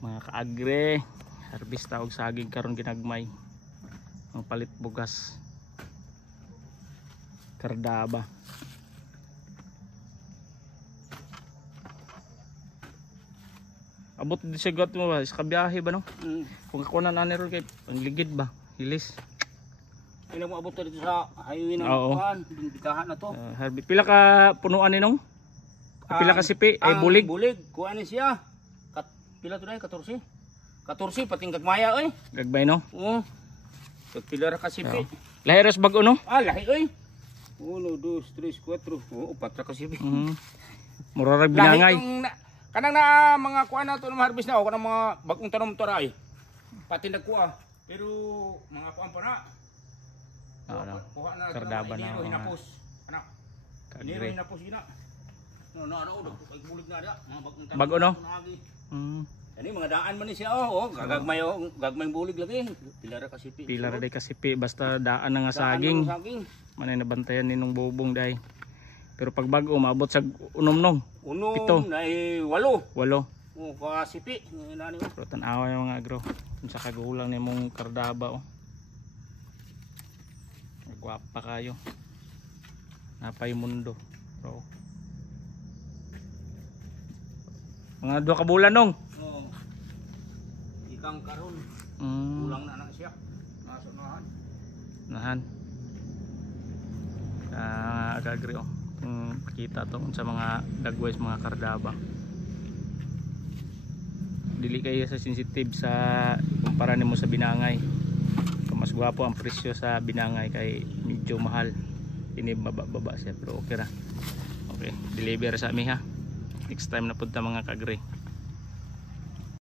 Mga kaagre, harvest taog saging karon ginagmay. Ang palit bugas. Kardaba. Abot di siya got mo ba? Sa kabiyahe ba no? Kung ako na nanero kay pangligid ba? Hilis. Pila mo abot dito sa highway ng Oo. kuan, bitahan na to. Pila ka punuan ni nong? Pila ka sipi? Ay bulig. Bulig, kuan ni siya. Pila to dai 14. 14 pating gagmaya oy. Gagbay no? Oo. Pila ra ka sipi. Lahiras bago no? Lahi oy. 1 2 3 4. Oo, 4 ra ka sipi. Mura ra binangay. Kanang na mga kuan na to ng harvest na o kanang mga bagong tanom to ra ay. Pati nagkuha. Pero mga kuan pa na. Kardaba na mga hinapos. Anak. kaagre. Hinapos gina. No, bulig na dia. Mga bagong tanom. Bago no? Ani mga daan man ni siya gagmay bulig lagi. Pila ra ka sipi. Pila ra day ka sipi basta daan na nga saging. Manay nabantayan ninong bubong day. Pero pag bago maabot sa unom-nong. Pito. Nay 8. 8. Oh, ka sipi. Nani mo. Pero tanawa yung mga agro. Kung sa kagulang ni mong kardaba oh. Gwapa kayo. Napay mundo. Bro. Mga 2 ka bulan nong. Oh. Ikang karon. Ulang na siya. Nasa nahan. Nahan. Agagri oh. Kita to sa mga dagways mga kardaba. Dili kayo sa sensitive sa kumpara nimo sa binangay. Mas gwapo ang presyo sa binangay kay medyo mahal. Ini baba siya pero okay ra. Okay, deliver sa amin ha. Next time na punta mga kagre.